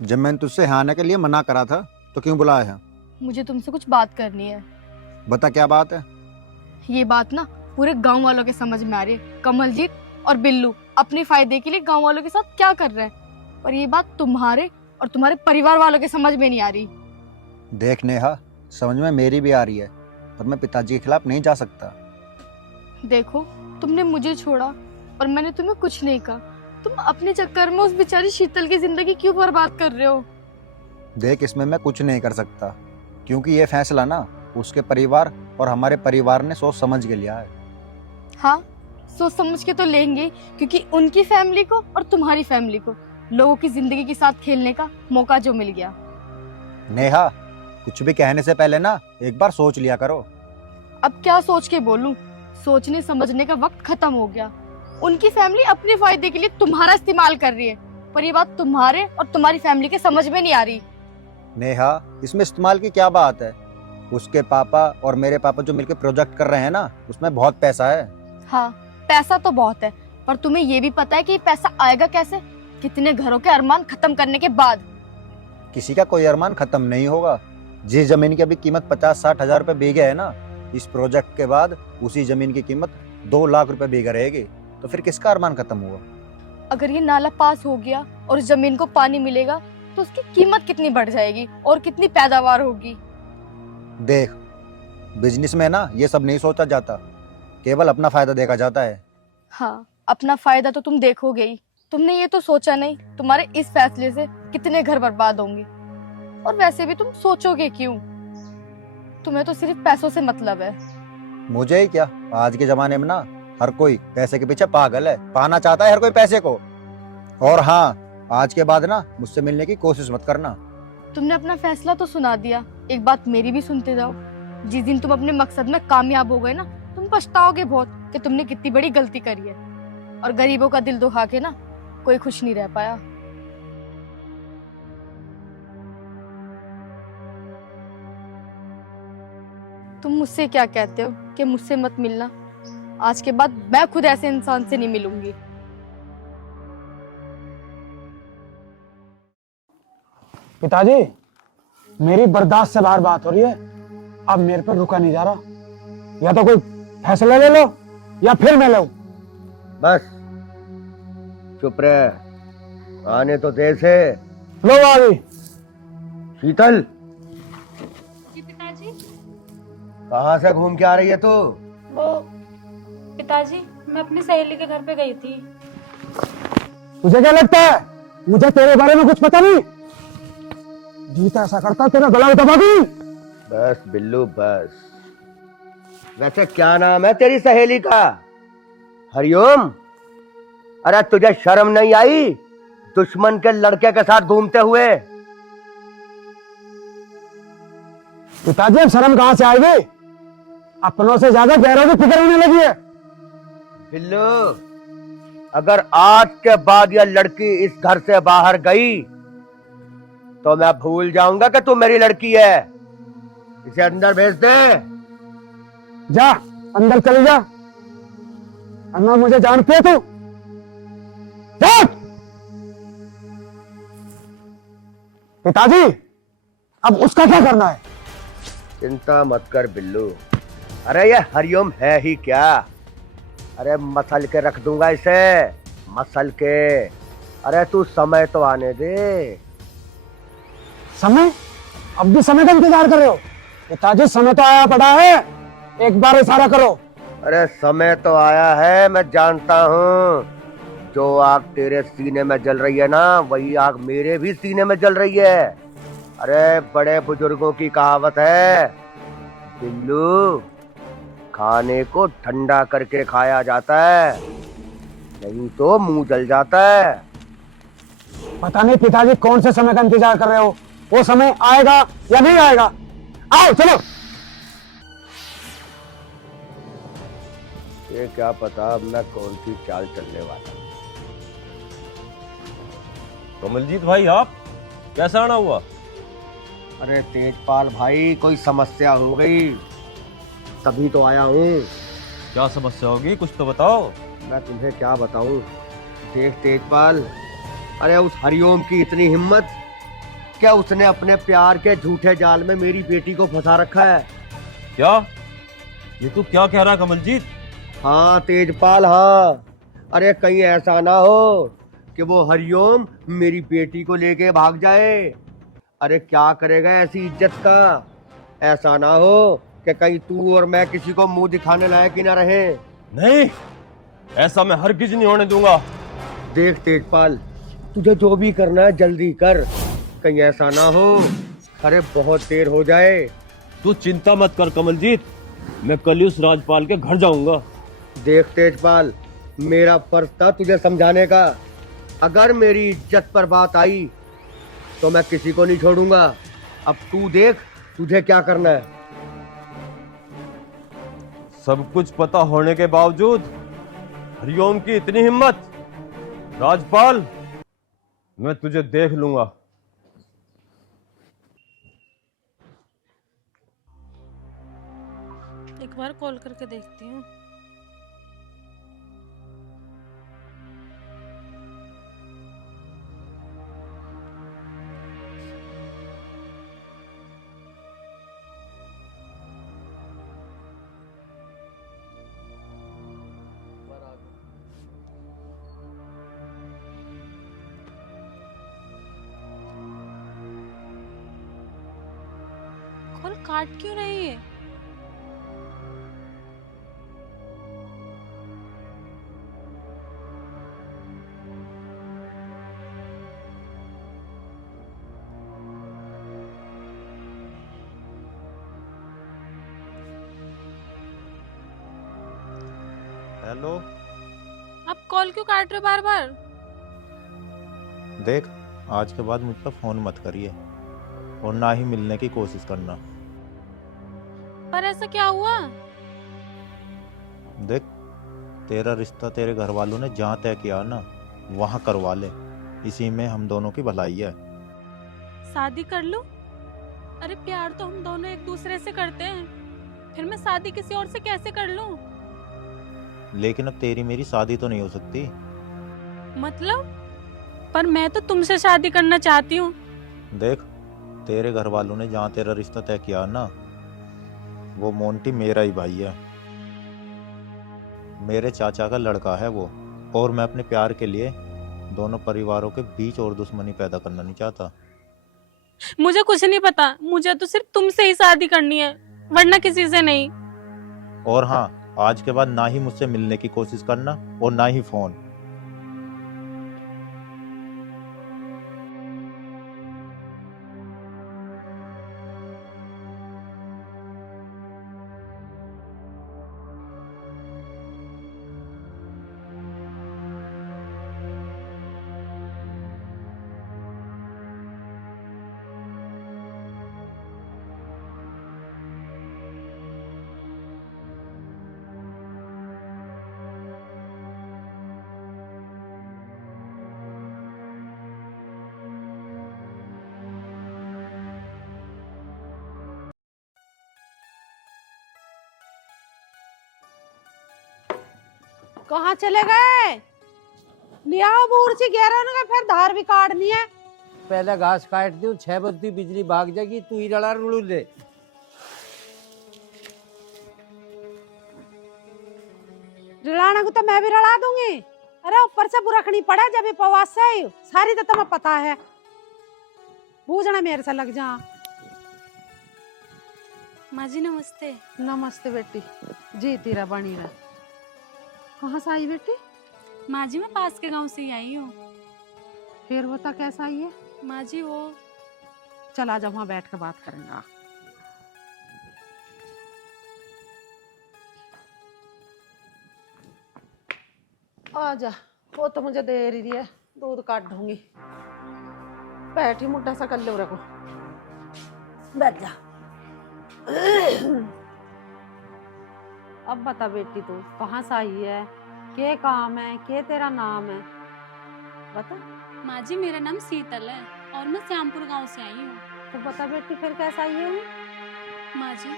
जब मैंने तुझसे यहाँ आने के लिए मना करा था तो क्यों बुलाया है? मुझे तुमसे कुछ बात करनी है। बता क्या बात है। ये बात ना पूरे गांव वालों के समझ में आ रही है। कमलजीत और बिल्लू अपने फायदे के लिए गांव वालों के साथ क्या कर रहे हैं, और ये बात तुम्हारे और तुम्हारे परिवार वालों के समझ में नहीं आ रही। देख नेहा, समझ में मेरी भी आ रही है, पर मैं पिताजी के खिलाफ नहीं जा सकता। देखो, तुमने मुझे छोड़ा और मैंने तुम्हें कुछ नहीं कहा। तुम अपने चक्कर में उस बेचारी शीतल की जिंदगी क्यों बर्बाद कर रहे हो? देख, इसमें मैं कुछ नहीं कर सकता, क्योंकि ये फैसला ना उसके परिवार और हमारे परिवार ने सोच समझ के लिया है। हाँ, सोच समझ के तो लेंगे, क्योंकि उनकी फैमिली को और तुम्हारी फैमिली को लोगों की जिंदगी के साथ खेलने का मौका जो मिल गया। नेहा, कुछ भी कहने से पहले ना एक बार सोच लिया करो। अब क्या सोच के बोलूं? सोचने समझने का वक्त खत्म हो गया। उनकी फैमिली अपने फायदे के लिए तुम्हारा इस्तेमाल कर रही है, पर ये बात तुम्हारे और तुम्हारी फैमिली के समझ में नहीं आ रही। नेहा, इसमें इस्तेमाल की क्या बात है? उसके पापा और मेरे पापा जो मिलकर प्रोजेक्ट कर रहे हैं ना, उसमें बहुत पैसा है। हाँ, पैसा तो बहुत है, पर तुम्हें ये भी पता है कि ये पैसा आएगा कैसे? कितने घरों के अरमान खत्म करने के बाद। किसी का कोई अरमान खत्म नहीं होगा। जिस जमीन की अभी कीमत 50-60 हजार रुपए बीघे है ना, इस प्रोजेक्ट के बाद उसी जमीन की कीमत 2 लाख रुपए बीघा रहेगी। तो फिर किसका अरमान खत्म हुआ? अगर ये नाला पास हो गया और उस जमीन को पानी मिलेगा तो उसकी कीमत कितनी बढ़ जाएगी और कितनी पैदावार होगी। देख, बिजनेस में ना ये सब नहीं सोचा जाता, केवल अपना फायदा देखा जाता है। हाँ, अपना फायदा तो तुम देखोगे ही। तुमने ये तो सोचा नहीं तुम्हारे इस फैसले से कितने घर बर्बाद होंगे, और वैसे भी तुम सोचोगे क्यों? तुम्हें तो सिर्फ पैसों से मतलब है। मुझे ही क्या, आज के जमाने में ना हर कोई पैसे के पीछे पागल है, पाना चाहता है हर कोई पैसे को। और हाँ, आज के बाद ना मुझसे मिलने की कोशिश मत करना। तुमने अपना फैसला तो सुना दिया, एक बात मेरी भी सुनते जाओ। जिस दिन तुम अपने मकसद में कामयाब हो गए ना, तुम पछताओगे बहुत कि तुमने कितनी बड़ी गलती करी है। और गरीबों का दिल दुखा के ना कोई खुश नहीं रह पाया। तुम मुझसे क्या कहते हो कि मुझसे मत मिलना? आज के बाद मैं खुद ऐसे इंसान से नहीं मिलूंगी। पिताजी, मेरी बर्दाश्त से बाहर बात हो रही है। अब मेरे पर रुका नहीं जा रहा। या तो कोई फैसला ले लो या फिर मैं लूं। बस चुप रहे, आने तो दे से। लो आ गई। शीतल, जी पिताजी। कहाँ से घूम के आ रही है तू? वो पिताजी, मैं अपनी सहेली के घर पे गई थी। तुझे क्या लगता है मुझे तेरे बारे में कुछ पता नहीं? जीता ऐसा करता तेरा गला दबा दूं। बस बिल्लू बस। वैसे क्या नाम है तेरी सहेली का? हरिओम? अरे तुझे शर्म नहीं आई दुश्मन के लड़के के साथ घूमते हुए? पिताजी, अब शर्म कहां से आएगी? अपनों से ज्यादा गैरों की फिक्र होने लगी है। बिल्लू, अगर आज के बाद यह लड़की इस घर से बाहर गई तो मैं भूल जाऊंगा कि तू मेरी लड़की है। इसे अंदर भेज दे। जा, अंदर चली जा। अन्ना, मुझे जानती है तू? जा। पिताजी, अब उसका क्या करना है? चिंता मत कर बिल्लू। अरे ये हरिओम है ही क्या? अरे मसल के रख दूंगा इसे, मसल के। अरे तू समय तो आने दे। समय? अब भी समय का इंतजार कर रहे हो? पिताजी, समय तो आया पड़ा है, एक बार इशारा करो। अरे समय तो आया है, मैं जानता हूँ। जो आग तेरे सीने में जल रही है ना, वही आग मेरे भी सीने में जल रही है। अरे बड़े बुजुर्गों की कहावत है बिल्लू, खाने को ठंडा करके खाया जाता है, नहीं तो मुंह जल जाता है। पता नहीं पिताजी कौन से समय का इंतजार कर रहे हो। वो समय आएगा या नहीं आएगा? आओ चलो। ये क्या पता अब मैं कौन सी चाल चलने वाला। कमलजीत भाई, आप कैसा आना हुआ? अरे तेजपाल भाई, कोई समस्या हो गई तभी तो आया हूँ। क्या समस्या होगी, कुछ तो बताओ। मैं तुम्हें क्या बताऊं। देख तेजपाल, अरे उस हरिओम की इतनी हिम्मत क्या उसने अपने प्यार के झूठे जाल में मेरी बेटी को फंसा रखा है? क्या? ये तू क्या कह रहा है कमलजीत? हाँ तेजपाल, हाँ। अरे कहीं ऐसा ना हो कि वो हरिओम मेरी बेटी को लेके भाग जाए। अरे क्या करेगा ऐसी इज्जत का? ऐसा ना हो कि कहीं तू और मैं किसी को मुंह दिखाने लायक ही ना रहे। नहीं, ऐसा मैं हरगिज नहीं होने दूंगा। देख तेजपाल, तुझे जो भी करना है जल्दी कर, कहीं ऐसा ना हो अरे बहुत देर हो जाए। तू चिंता मत कर कमलजीत, मैं कल ही उस राजपाल के घर जाऊंगा। देख तेजपाल, मेरा फर्ज था तुझे समझाने का। अगर मेरी इज्जत पर बात आई तो मैं किसी को नहीं छोड़ूंगा। अब तू देख तुझे क्या करना है। सब कुछ पता होने के बावजूद हरिओम की इतनी हिम्मत? राजपाल, मैं तुझे देख लूंगा। एक बार कॉल करके देखती हूँ। कॉल काट क्यों रही है? हेलो। आप कॉल क्यों काट रहे हो बार बार? देख, आज के बाद मुझ पर फोन मत करिए और ना ही मिलने की कोशिश करना। पर ऐसा क्या हुआ? देख, तेरा रिश्ता तेरे घर वालों ने जहाँ तय किया ना वहाँ करवा ले, इसी में हम दोनों की भलाई है। शादी कर लूं? अरे प्यार तो हम दोनों एक दूसरे से करते हैं, फिर मैं शादी किसी और से कैसे कर लूं? लेकिन अब तेरी मेरी शादी तो नहीं हो सकती। मतलब? पर मैं तो तुमसे शादी करना चाहती हूँ। देख, तेरे घर वालों ने जहाँ तेरा रिश्ता तय किया ना वो मोंटी मेरा ही भाई है, मेरे चाचा का लड़का है वो। और मैं अपने प्यार के लिए दोनों परिवारों के बीच और दुश्मनी पैदा करना नहीं चाहता। मुझे कुछ नहीं पता, मुझे तो सिर्फ तुमसे ही शादी करनी है, वरना किसी से नहीं। और हाँ, आज के बाद ना ही मुझसे मिलने की कोशिश करना और ना ही फोन। कहाँ चले गए? लियाओ बूरसी घेरा ना, फिर धार भी काटनी है। पहले घास काट दूं, 6 बजे बिजली भाग जाएगी। तू ही रड़ा रुड़ू ले। रिलाना को तो मैं भी रड़ा दूंगी। अरे ऊपर से बुरखनी पड़ा जब उपवास से सारी तो तुम्हें पता है। बूझना मेरे से लग जा। माँ जी नमस्ते। नमस्ते बेटी, जी तेरा बनी रहा। कहाँ से आई बेटी? माँ जी मैं पास के गांव से ही आई हूँ। फिर बता कैसा आई है? माँ जी वो चला जा, वहां बैठ कर बात करेंगे। आ जा, वो तो मुझे दे रही है, दूध काट दूंगी। बैठी मुड्ढा सा कर लो रखो, बैठ जा। अब बता बेटी, तू कहाँ से आई है? के काम है? के तेरा नाम है? बता। माँ जी मेरा नाम शीतल है और मैं श्यामपुर गांव से आई हूँ। तो बता बेटी, फिर कैसा आई है? माँ जी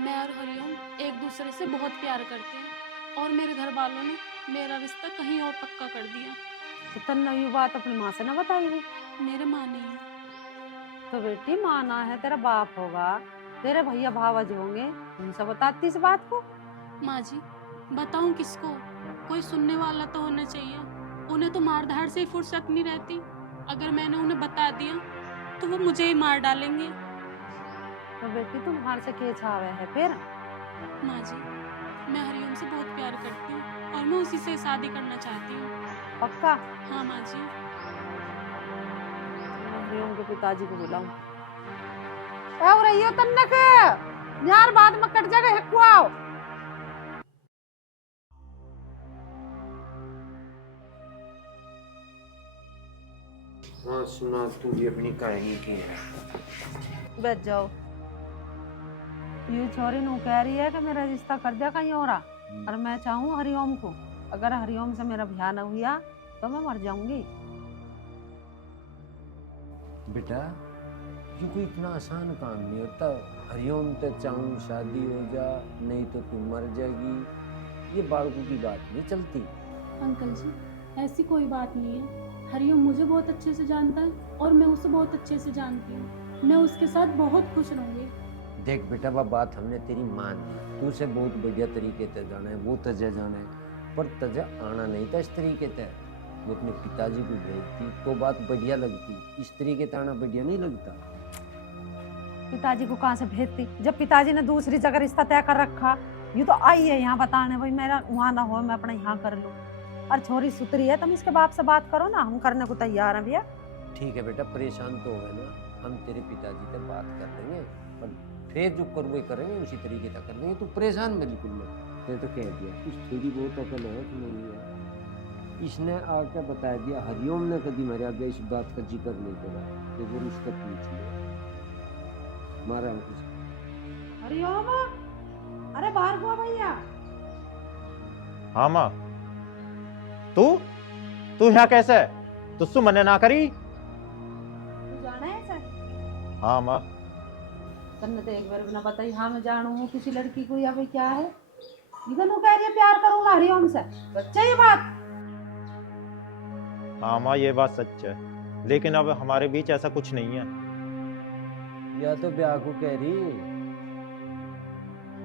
मैं और हरिओम एक दूसरे से बहुत प्यार करते हैं और मेरे घर वालों ने मेरा रिश्ता कहीं और पक्का कर दिया। तो तन्ने ये बात अपनी माँ से ना बताई हुई? मेरे माँ नहीं है। तो बेटी माना है, तेरा बाप होगा, तेरे भैया भावज होंगे, उनसे बताती इस बात को। माँ जी, बताऊं किसको? कोई सुनने वाला तो होना चाहिए। उन्हें तो मारधाड़ से ही फुर्सत नहीं रहती। अगर मैंने उन्हें बता दिया तो वो मुझे ही मार डालेंगे। तो बेटी तुम्हारे से के छावे है फिर? माँ जी, मैं हरिओम से बहुत प्यार करती हूँ और मैं उसी से शादी करना चाहती हूँ। पक्का? हाँ माँ जी। हरिओम के पिताजी को बुलाऊं। और रहियो तन्नक यार, बाद में कट जाएगा हकुआओ। हाँ सुना, तू भी अपनी कहानी की है। बैठ जाओ। ये छोरी नू कह रही है कि मेरा रिश्ता कर दिया कहीं और, और मैं चाहूँ हरिओम को। अगर हरिओम से मेरा ब्याह न हुआ तो मैं मर जाऊंगी। बेटा, ये कोई इतना आसान काम नहीं होता। हरिओम तो चाहूँ शादी हो जा, नहीं तो तू मर जाएगी, ये बालकों की बात नहीं चलती। अंकल जी, ऐसी कोई बात नहीं है। हरिओम मुझे बहुत अच्छे से जानता है और मैं उसे बहुत अच्छे से जानती हूँ। मैं उसके साथ बहुत खुश रहूँगी। देख बेटा, वह बात हमने तेरी मान ली। तू से बहुत बढ़िया तरीके से जाना है, वो तजे जाना है, पर तजे आना नहीं था इस तरीके से। वो अपने पिताजी को भेजती तो बात बढ़िया लगती, इस तरीके से आना बढ़िया नहीं लगता। पिताजी को कहाँ से भेजती, जब पिताजी ने दूसरी जगह रिश्ता तय कर रखा। ये तो आई है यहाँ बताने, भाई मेरा वहाँ ना हो, मैं अपना यहाँ कर लूँ। और छोरी सुतरी है, तुम इसके बाप से बात करो ना, हम करने को तैयार हैं भैया। ठीक है बेटा, परेशान तो हो ना, हम तेरे पिताजी से बात कर लेंगे, पर फिर जो कर वो करेंगे उसी तरीके से कर लेंगे। तू परेशान बिल्कुल मत। मैं तो कह दिया, कुछ थोड़ी बहुत अकल है तुम्हें यार। इसने आके बता दिया, हरिओम ने कभी मेरे आगे इस बात का जिक्र नहीं करा, तो वो उसका पूछ लिया मारा कुछ। हरिओम, अरे बाहर हुआ भैया। हाँ माँ, तू यहाँ कैसे है? तुझसे मने ना करी? तू जाना है सर? हाँ माँ। तन्ने तो एक बार बिना बताई हाँ मैं जानू हूँ किसी लड़की को, या भाई क्या है? इधर नु कह रही है प्यार करूंगा हरिओम से, सच्चा ये बात? हाँ माँ, ये बात सच है, लेकिन अब हमारे बीच ऐसा कुछ नहीं है। या तो ब्याह को कह रही। ये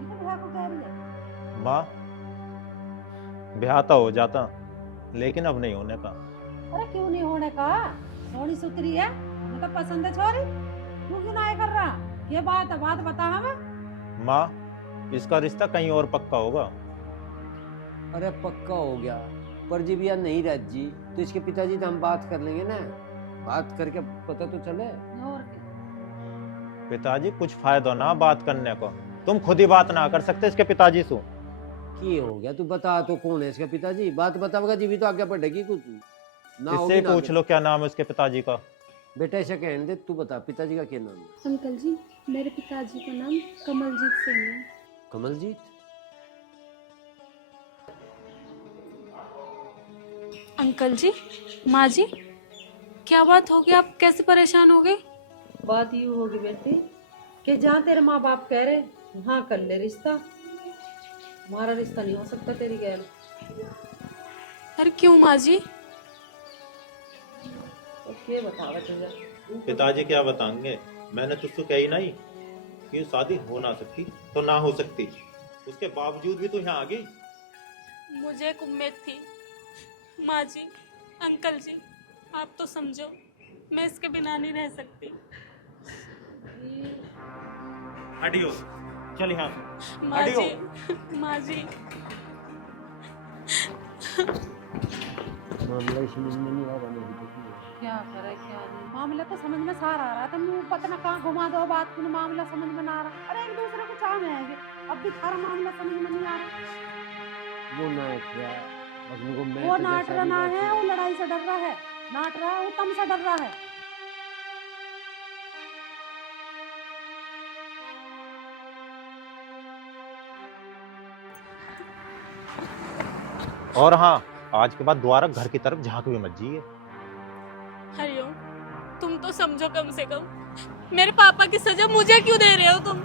तो ब्याह को कह रही है। माँ, ब्याह तो हो जाता, लेकिन अब नहीं होने का। अरे क्यों नहीं होने का? सोनी सुतरी है, मुझे तो पसंद है छोरी, तू क्यों ना ये कर रहा? ये बात बता हमें। माँ, इसका रिश्ता कहीं और पक्का होगा। अरे पक्का हो गया, पर जब यह नहीं रह जी तो इसके पिताजी से हम बात कर लेंगे ना, बात करके पता तो चले। और क्या? पिताजी, कुछ फायदा ना बात करने को, तुम खुद ही बात ना कर सकते इसके पिताजी से? की हो गया, तू बता तो कौन है इसका पिताजी? बात बताओगा जी भी तो आगे बढ़ेगी कुछ ना। इससे पूछ लो क्या नाम है उसके पिताजी का। बेटा ऐसा कहने दे, तू बता पिताजी का क्या नाम है? अंकल जी, मेरे पिताजी का नाम कमलजीत सिंह है। कमलजीत? अंकल जी, माँ जी, क्या बात हो गई? आप कैसे परेशान हो गए? बात यूँ होगी बेटी कि जहाँ तेरे माँ बाप कह रहे वहाँ कर ले रिश्ता, हमारा रिश्ता नहीं हो सकता तेरी गैर। अरे क्यों माँ जी? तो क्या बतावा तुझे? पिताजी क्या बताएंगे? मैंने तुझसे कही नहीं कि शादी हो ना सकती तो ना हो सकती, उसके बावजूद भी तू यहाँ आ गई। मुझे एक उम्मीद थी। माँ जी, अंकल जी, आप तो समझो, मैं इसके बिना नहीं रह सकती। हटियो, चल यहाँ से। माँ जी, माँ जी। मामला समझ में नहीं आ रहा मेरी तो। क्या करे क्या नहीं, मामला तो समझ में सारा आ रहा था, मुँह पता ना कहाँ घुमा दो बात को, मामला समझ में ना आ रहा। अरे एक दूसरे को चाह में आएंगे, अब भी सारा मामला समझ में नहीं आ रहा। वो ना क्या, अपने को मैं वो तो नाट जैसा भी रहा बात है, वो लड़ाई से डर रहा है, नाट रहा है, वो तम से डर रहा है। और हाँ, आज के बाद दोबारा घर की तरफ झांक भी मत जाइए। हरिओम, तुम तो समझो कम से कम, मेरे पापा की सजा मुझे क्यों दे रहे हो तुम?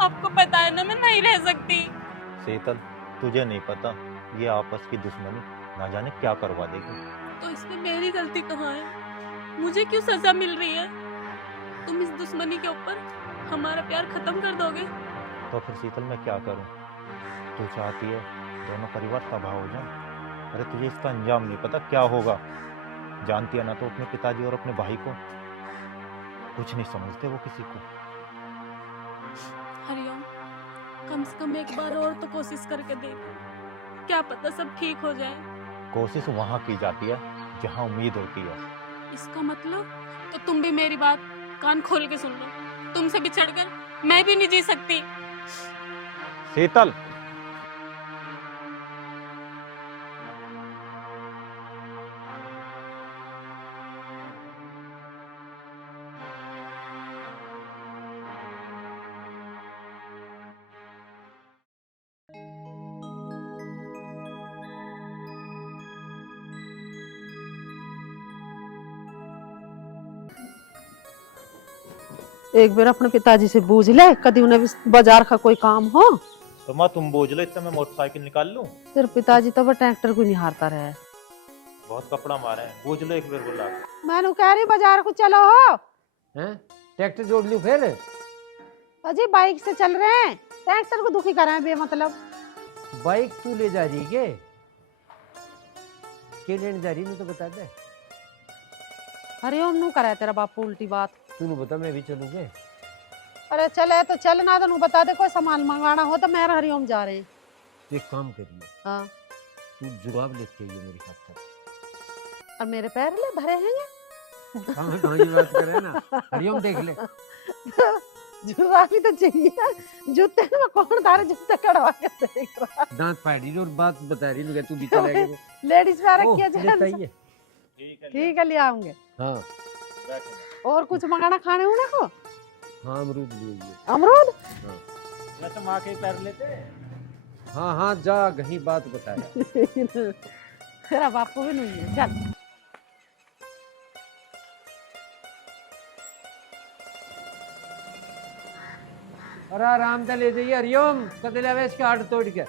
आपको पता है ना मैं नहीं रह सकती। शीतल, तुझे नहीं पता, ये आपस की दुश्मनी ना जाने क्या करवा देगी। तो इसमें मेरी गलती कहाँ है? मुझे क्यों सजा मिल रही है? तुम इस दुश्मनी के ऊपर हमारा प्यार खत्म कर दोगे? तो फिर शीतल मैं क्या करूं? तू चाहती है दोनों परिवार तबाह हो जाए? अरे तुझे इसका अंजाम नहीं पता क्या होगा। जानती है ना तो अपने पिताजी और अपने भाई को कुछ नहीं समझते वो किसी को। हरिओम, कम से कम एक बार और तो कोशिश करके देखो, क्या पता सब ठीक हो जाए। कोशिश वहां की जाती है जहां उम्मीद होती है। इसका मतलब तो तुम भी मेरी बात कान खोल के सुन लो। तुमसे बिछड़कर मैं भी नहीं जी सकती। शीतल, एक बार अपने पिताजी से पूछ ले, कभी उन्हें भी बाजार का कोई काम हो। तो माँ तुम बोझ लो, इतना मैं मोटरसाइकिल निकाल लूं। तेरे पिताजी तो वो ट्रैक्टर को नहीं हारता रहे। बहुत कपड़ा मारे हैं, बोझ लो एक बार बुला के। मैंने कह रही बाजार को चलो हो। हैं? ट्रैक्टर जोड़ लियो फिर? अजी बाइक से चल रहे हैं, ट्रैक्टर को दुखी कर रहे हैं बेमतलब। बाइक तू ले जा रही है के लेने जा रही है? तो बता दे। हरिओम नु करे तेरा बापू उल्टी बात। तू बता, मैं भी चलूंगे। अरे चले तो चल, ना तो नु बता दे कोई सामान मंगाना हो तो मैं हरिओम जा रहे हैं। तू एक काम करिए, हाँ। तू जुराब लेके आइए मेरी खातिर। और मेरे पैर ले भरे हैं हाँ कहाँ की बात कर रहे हैं ना। हरिओम देख ले। जुरा भी तो चाहिए ना। जूते में कौन तारे जूते कड़वा के देख रहा। दांत फाड़ी रही और बात बता रही है, तू भी चलेगी। लेडीज पैर ओह, रखिए लेता ही जाए। है। ठीक है ले आऊंगे। हाँ और कुछ मंगाना खाने होने को? हाँ अमरूद ले आइए। अमरूद? हाँ। वैसे माँ के पैर लेते। हाँ हाँ जा, कहीं बात बताया। तेरा बापू भी नहीं है, चल। अरे आराम से ले जाइए हरिओम, कदले वेश के हाथ तोड़ के।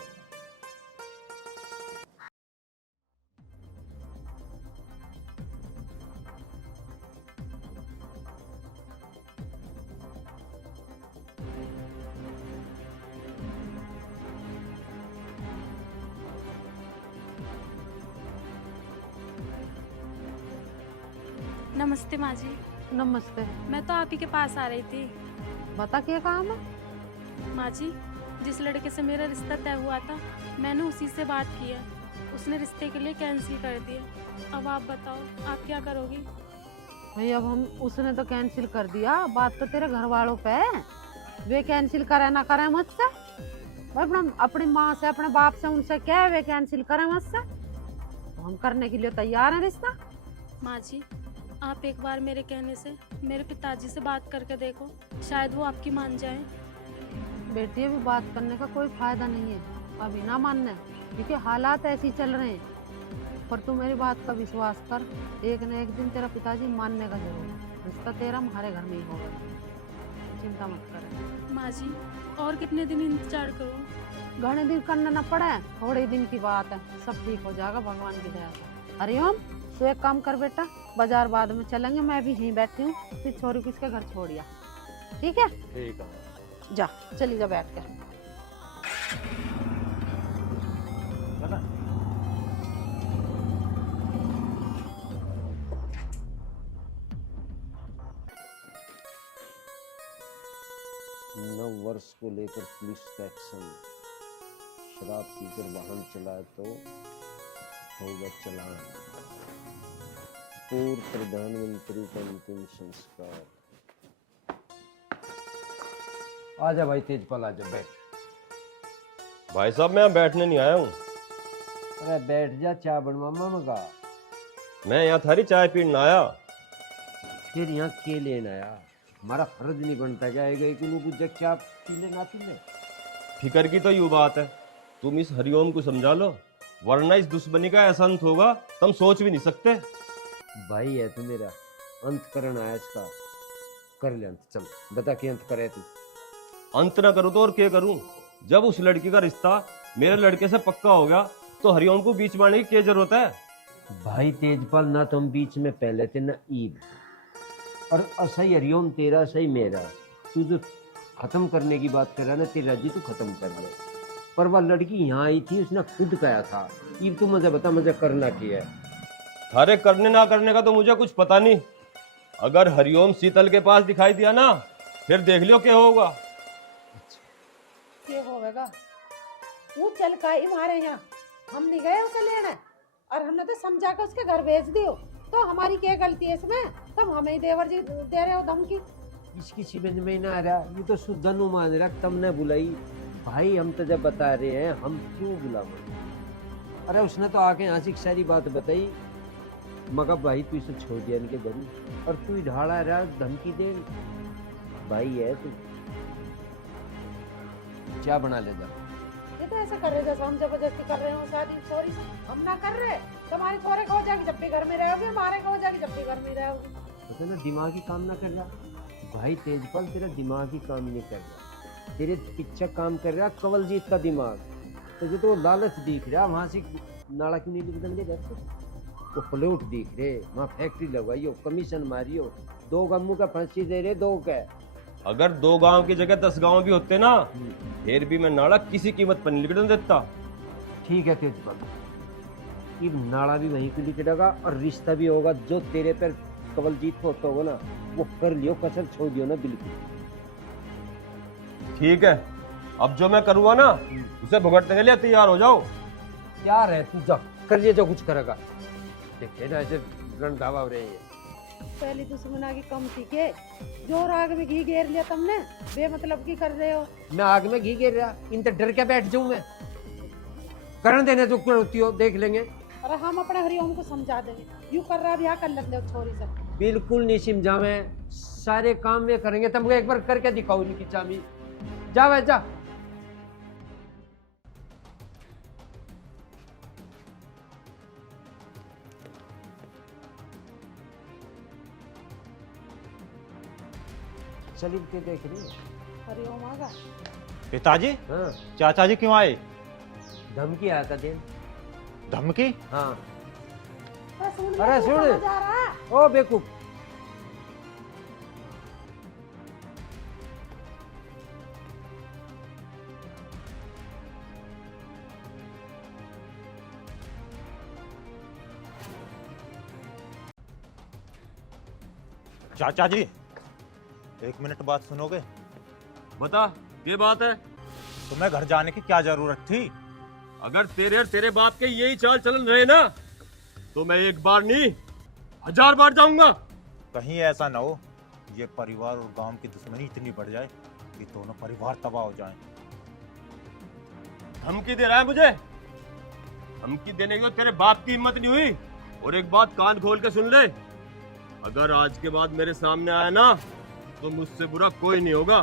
नमस्ते माँ जी। नमस्ते। मैं तो आप ही के पास आ रही थी। बता क्या काम है? माँ जी, जिस लड़के से मेरा रिश्ता तय हुआ था, मैंने उसी से बात की है। उसने रिश्ते के लिए कैंसिल कर दिया। अब आप बताओ, आप क्या करोगी? भाई अब हम उसने तो कैंसिल कर दिया, बात तो तेरे घर वालों पे है। वे कैंसिल करे ना करे मुझसे। भाई अपनी माँ से अपने बाप से उनसे क्या है, वे कैंसिल करे मुझसे। तो हम करने के लिए तैयार हैं रिश्ता। माँ जी, आप एक बार मेरे कहने से मेरे पिताजी से बात करके देखो, शायद वो आपकी मान जाए। बेटी अभी बात करने का कोई फायदा नहीं है, अभी ना मानना है, क्योंकि हालात ऐसे ही चल रहे हैं। पर तू मेरी बात का विश्वास कर, एक न एक दिन तेरा पिताजी मानने का जरूर है। रिश्ता तेरा हमारे घर में ही होगा, चिंता मत कर। माँ जी, और कितने दिन इंतजार करूँ? घने दिन करना न पड़े, थोड़े दिन की बात है, सब ठीक हो जाएगा भगवान की दया से। हरिओम, तो एक काम कर बेटा, बाजार बाद में चलेंगे, मैं भी यहीं बैठी हूँ, फिर छोरी को इसके घर छोड़िया। ठीक है? ठीक है। जा, चली जा बैठ के। चला। नव वर्ष को लेकर पुलिस का एक्शन। शराब पीकर वाहन चलाए तो होगा चालान। पूर्व प्रधानमंत्री का अंतिम संस्कार। आजा भाई तेजपाल, आजा बैठ। भाई साहब मैं यहाँ बैठने नहीं आया हूँ। अरे बैठ जा, चाय बनवा मगा। मैं यहाँ थारी चाय पीने आया। फिर यहाँ के लेना आया? हमारा फर्ज नहीं बनता क्या है कि लोग जग चाय पी ले ना पी ले? फिकर की तो यूँ बात है, तुम इस हरिओम को समझा लो, वरना इस दुश्मनी का ऐसा अंत होगा तुम सोच भी नहीं सकते। भाई है तू मेरा, अंत करना है इसका, कर ले अंत। चल बता कि अंत करे तू। अंत ना करूँ तो और क्या करूँ? जब उस लड़की का रिश्ता मेरे लड़के से पक्का हो गया तो हरिओम को बीच में आने की क्या जरूरत है? भाई तेजपाल, ना तुम बीच में पहले थे ना ईद। और सही हरिओम तेरा, सही मेरा। तू जो खत्म करने की बात कर रहा है ना, तेरा जी तू खत्म कर ले। पर वह लड़की यहाँ आई थी, उसने खुद कहा था। ये तू मुझे बता, मुझे करना क्या है? थारे करने ना करने का तो मुझे कुछ पता नहीं। अगर हरिओम शीतल के पास दिखाई दिया ना, फिर देख लियो क्या होगा। ये होगा वो चल का ही मारे यहाँ, हम नहीं गए उसे लेने, और हमने तो समझा कर उसके घर भेज दियो। तो हमारी क्या गलती है इसमें? तुम हमें ही देवर जी दे रहे हो धमकी। इसकी समझ में ना आ रहा, ये तो शुद्ध अनुमान रहा, तुमने बुलाई। भाई हम तो जब बता रहे हैं, हम क्यों बुलावे? अरे उसने तो आके यहाँ से सारी बात बताई, मगर भाई तू इसे छोड़ दिया इनके घर, और तू ढाड़ा रहा धमकी दे। भाई है तू, क्या बना ले जा। ये तो ऐसा कर रहे जैसे हम जबरदस्ती कर रहे हो शादी। सॉरी से हम ना कर रहे, तुम्हारी छोरे को हो जाएगी जब भी घर में रहोगे, हमारे को हो जाएगी जब भी घर में रहोगे। पता ना दिमाग ही काम ना कर रहा। भाई तेजपाल, तेरा दिमाग ही काम नहीं कर रहा, तेरे पीछे काम कर रहा कंवलजीत का दिमाग। तुझे तो लालच दिख रहा, वहां से नाला क्यों नहीं निकल गया? वो प्लॉट दिख रहे, वहाँ फैक्ट्री लगवाइयो, कमीशन मारियो, 2 गम्मू का फांसी दे रहे, 2 का। अगर 2 गांव की जगह 10 गांव भी होते ना, फिर भी मैं नाड़ा किसी कीमत पर नहीं लिखने देता। ठीक है तेजपाल, ये नाड़ा भी वहीं पे लिखेगा, और रिश्ता भी होगा। जो तेरे पर कंवलजीत को होता होगा ना, वो कर लियो, कसर छोड़ दियो ना बिल्कुल। ठीक है, अब जो मैं करूँगा ना, उसे भुगतने के लिए तैयार हो जाओ। यार है तू, जा कर लिए जो कुछ करेगा। देखे ना ऐसे रणधावा हो रहे हैं। पहली दुश्मना की कम थी के, जो राग में घी घेर लिया तुमने, बेमतलब की कर रहे हो। मैं आग में घी गिर रहा, इन तो डर के बैठ जाऊं मैं। करण देने जो होती हो देख लेंगे। अरे हम अपने हरिओम को समझा देंगे, यूं कर रहा ब्याह कर लेते हो छोरी से। बिल्कुल नहीं समझा, मैं सारे काम में करेंगे। तुमको एक बार करके दिखाओ इनकी चामी। जा भाई जा। चलिए के देख रही है। हरिओम आगा। पिताजी, हाँ, चाचा जी क्यों आए? धमकी आया था दिन। धमकी? हाँ, अरे अरे तू सुन। कहाँ जा रहा है? ओ बेवकूफ। चाचा जी, 1 मिनट बात सुनोगे? बता, ये बात है। तुम्हें घर जाने की क्या जरूरत थी? अगर तेरे और तेरे बाप के यही चाल चलन रहे ना, तो मैं 1 बार नहीं 1000 बार जाऊंगा। कहीं ऐसा ना हो ये परिवार और गांव की दुश्मनी इतनी बढ़ जाए कि दोनों परिवार तबाह हो जाएं। धमकी दे रहा है मुझे? धमकी देने की तो तेरे बाप की हिम्मत नहीं हुई। और एक बात कान खोल के सुन ले, अगर आज के बाद मेरे सामने आया ना, तो मुझसे बुरा कोई नहीं होगा।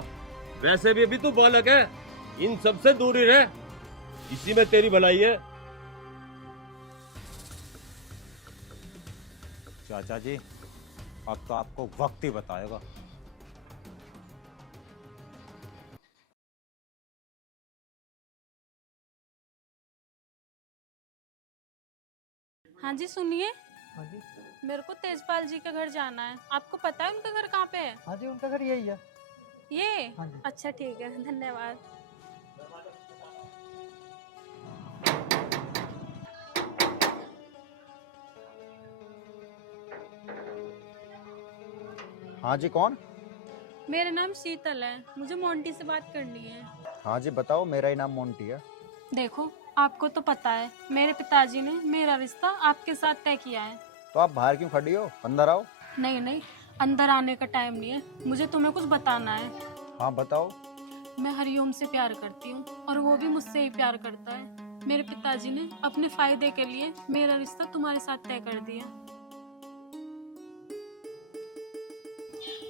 वैसे भी अभी तू बालक है, इन सब से दूर ही रह, इसी में तेरी भलाई है। चाचा जी, अब तो आपको वक्त ही बताएगा। हाँ जी सुनिए, मेरे को तेजपाल जी के घर जाना है। आपको पता है उनका घर कहाँ पे है? हाँ जी, उनका घर यही है। ये? हाँ जी। अच्छा ठीक है, धन्यवाद। हाँ जी, कौन? मेरा नाम शीतल है, मुझे मोंटी से बात करनी है। हाँ जी बताओ, मेरा ही नाम मोंटी है। देखो, आपको तो पता है मेरे पिताजी ने मेरा रिश्ता आपके साथ तय किया है। तो आप बाहर क्यों खड़ी हो? अंदर आओ। नहीं नहीं, अंदर आने का टाइम नहीं है, मुझे तुम्हें कुछ बताना है। हाँ बताओ। मैं हरिओम से प्यार करती हूँ और वो भी मुझसे ही प्यार करता है। मेरे पिताजी ने अपने फायदे के लिए मेरा रिश्ता तुम्हारे साथ तय कर दिया,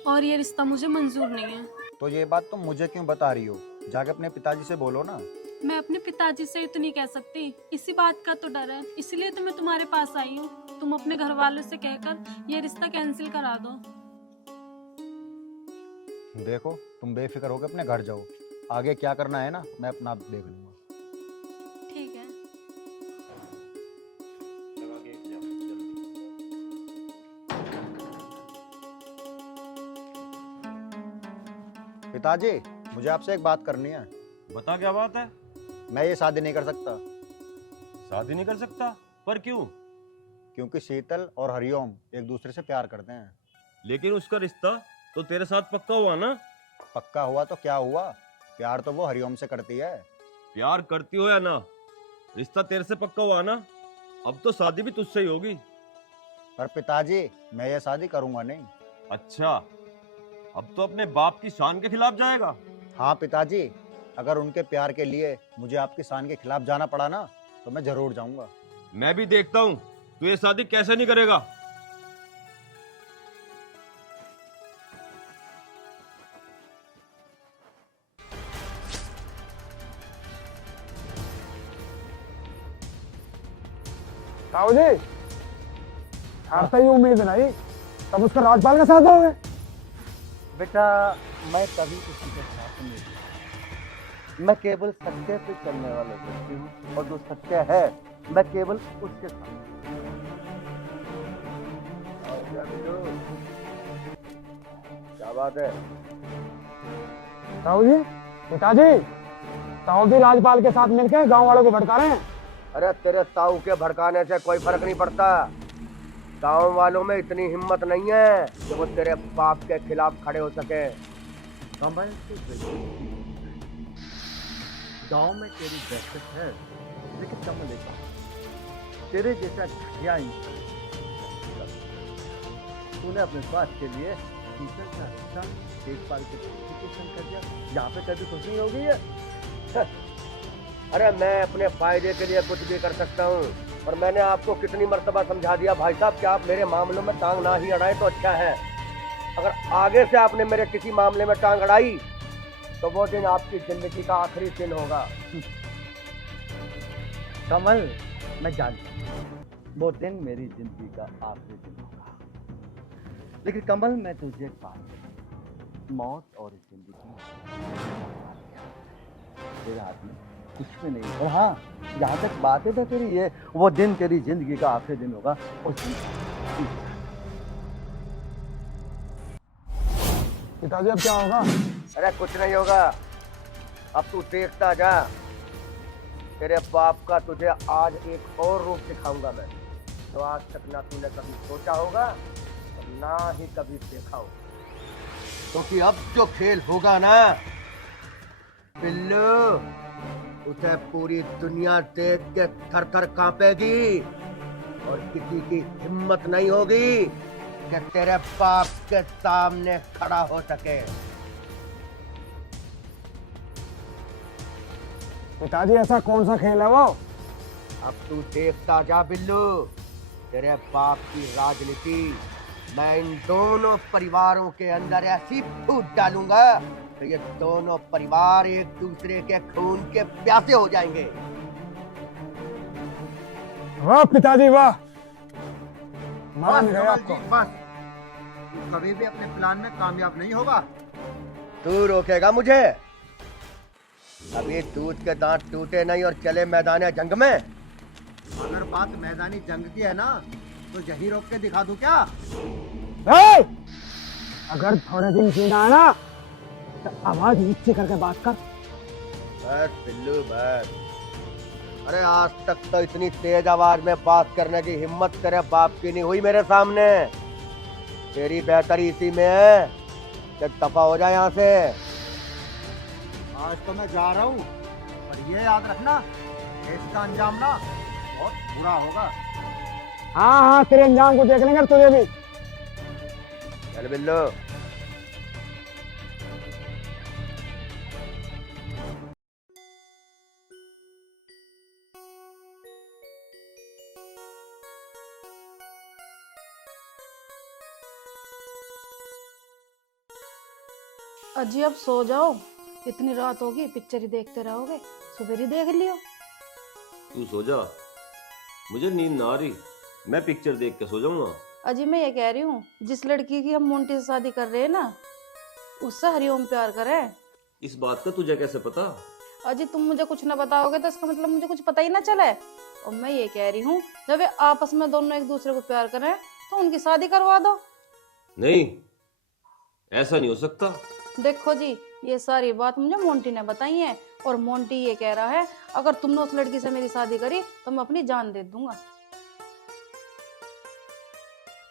और ये रिश्ता मुझे मंजूर नहीं है। तो ये बात तुम मुझे क्यों बता रही हो? जाके अपने पिताजी से बोलो ना। मैं अपने पिताजी से तो नहीं कह सकती, इसी बात का तो डर है, इसलिए तो मैं तुम्हारे पास आई हूँ। तुम अपने घर वालों से कहकर ये रिश्ता कैंसिल करा दो। देखो, तुम बेफिक्र होकर अपने घर जाओ, आगे क्या करना है ना मैं अपना आप देख लूंगा। ठीक है। पिताजी, मुझे आपसे एक बात करनी है। बता क्या बात है। मैं ये शादी नहीं कर सकता। शादी नहीं कर सकता? पर क्यों? क्योंकि शीतल और हरिओम एक दूसरे से प्यार करते हैं। लेकिन उसका रिश्ता तो तेरे साथ पक्का हुआ ना। पक्का हुआ तो क्या हुआ, प्यार तो वो हरिओम से करती है। प्यार करती हो या ना, रिश्ता तेरे से पक्का हुआ ना। अब तो शादी भी तुझसे ही होगी। पर पिताजी, मैं ये शादी करूंगा नहीं। अच्छा, अब तो अपने बाप की शान के खिलाफ जाएगा। हाँ पिताजी, अगर उनके प्यार के लिए मुझे आपकी शान के खिलाफ जाना पड़ा ना, तो मैं जरूर जाऊंगा। मैं भी देखता हूँ तू ये शादी कैसे नहीं करेगा। ताऊ जी, यार तो ये उम्मीद नहीं तब उसका राजपाल के साथ होगे। बेटा, मैं कभी किसी के साथ नहीं हूं। मैं केवल सत्य पे चलने वाले व्यक्ति हूँ, और जो सत्य है मैं केवल उसके साथ हूं। क्या बात है? ताऊ जी, पिताजी, ताऊ जी राजपाल के साथ मिलकर गांव वालों को भड़का रहे हैं। अरे तेरे ताऊ के भड़काने से कोई फर्क नहीं पड़ता। गांव वालों में इतनी हिम्मत नहीं है कि वो तेरे बाप के खिलाफ खड़े हो सके। कमल की गांव में तेरी दहशत है, लेकिन कमल एक बात, तेरे जैसा घटिया इंसान तूने अपने स्वास्थ्य के लिए शीतल का रिश्ता देखभाल के कर दिया। यहाँ पे कभी खुश नहीं होगी है। अरे मैं अपने फायदे के लिए कुछ भी कर सकता हूँ, और मैंने आपको कितनी मर्तबा समझा दिया भाई साहब कि आप मेरे मामलों में टांग ना ही अड़ाएं तो अच्छा है। अगर आगे से आपने मेरे किसी मामले में टांग अड़ाई तो वो दिन आपकी जिंदगी का आखिरी दिन होगा। कमल, मैं जानता हूँ वो दिन मेरी जिंदगी का आखिरी दिन होगा, लेकिन कमल मैं तुझे एक बात कहूं, मौत और जिंदगी तेरे हाथ में कुछ भी नहीं। और हाँ, जहाँ तक बात है तो तेरी ये, वो दिन तेरी जिंदगी का आखिरी दिन होगा। उस दिन पिताजी अब क्या होगा? अरे कुछ नहीं होगा, अब तू देखता जा। तेरे बाप का तुझे आज एक और रूप दिखाऊंगा मैं, तो आज तक ना तूने कभी सोचा होगा और ना ही कभी देखा होगा। क्योंकि अब जो खेल होगा ना पिल्लू, उसे पूरी दुनिया देख के थर थर कांपेगी, और किसी की हिम्मत नहीं होगी कि तेरे बाप के सामने खड़ा हो सके। पिताजी, ऐसा कौन सा खेल है वो? अब तू देखता जा बिल्लू, तेरे बाप की राजनीति मैं इन दोनों परिवारों के अंदर ऐसी फूट डालूंगा तो ये दोनों परिवार एक दूसरे के खून के प्यासे हो जाएंगे। वाह पिताजी वाह, मान गए कमल आपको। जी, बस तू कभी भी अपने प्लान में कामयाब नहीं होगा। तू रोकेगा मुझे? अभी दूध के दांत टूटे नहीं और चले मैदान जंग में। अगर बात मैदानी जंग की है ना, तो यही रोक के दिखा दूं क्या? ए! अगर थोड़े दिन जीना है ना, तो आवाज नीचे करके बात कर। बस बिल्लू बस। अरे आज तक तो इतनी तेज आवाज में बात करने की हिम्मत तेरे बाप की नहीं हुई मेरे सामने। तेरी बेहतरी इसी में है कि दफा हो जाए यहाँ से। आज तो मैं जा रहा हूँ, पर ये याद रखना, इसका अंजाम ना बहुत बुरा होगा। हाँ हाँ, तेरे अंजाम को देख लेंगे तुझे भी। चल बिल्लू। अजी अब सो जाओ, इतनी रात होगी, पिक्चर ही देखते रहोगे, सुबह ही देख लियो। तू सो जा, मुझे नींद ना आ रही, मैं पिक्चर देख के सो जाऊंगा। अजी मैं ये कह रही हूँ, जिस लड़की की हम मोंटी से शादी कर रहे हैं ना, उससे हरिओम प्यार करे। इस बात का तुझे कैसे पता? अजी तुम मुझे कुछ ना बताओगे तो इसका मतलब मुझे कुछ पता ही ना चले। और मैं ये कह रही हूँ, जब वे आपस में दोनों एक दूसरे को प्यार करें तो उनकी शादी करवा दो। नहीं, ऐसा नहीं हो सकता। देखो जी, ये सारी बात मुझे मोंटी ने बताई है, और मोंटी ये कह रहा है अगर तुमने उस लड़की से मेरी शादी करी तो मैं अपनी जान दे दूंगा।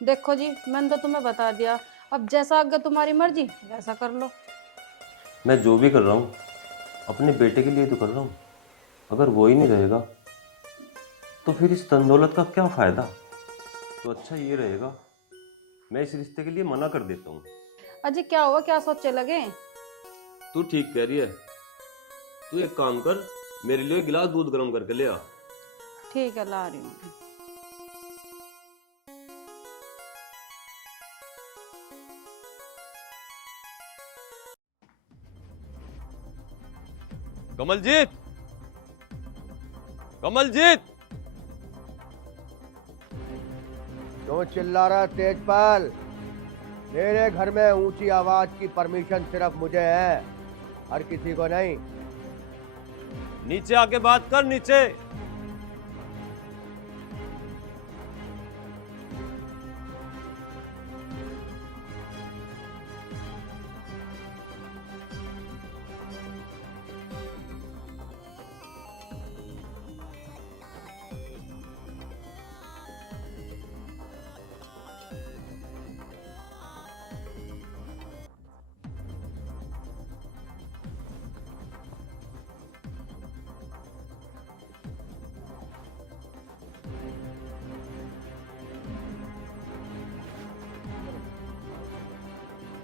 देखो जी, मैंने तो तुम्हें बता दिया, अब जैसा आगे तुम्हारी मर्जी वैसा कर लो। मैं जो भी कर रहा हूँ अपने बेटे के लिए तो कर रहा हूँ। अगर वो ही नहीं रहेगा तो फिर इस धन दौलत का क्या फायदा। तो अच्छा ये रहेगा मैं इस रिश्ते के लिए मना कर देता हूँ। अजी क्या हुआ, क्या सोचे लगे? तू ठीक कह रही है। तू एक काम कर, मेरे लिए एक गिलास दूध गर्म करके ले आ। ठीक है, ला रही हूँ। कमलजीत, कमलजीत, क्यों चिल्ला रहा तेजपाल? मेरे घर में ऊंची आवाज की परमिशन सिर्फ मुझे है, हर किसी को नहीं। नीचे आके बात कर, नीचे।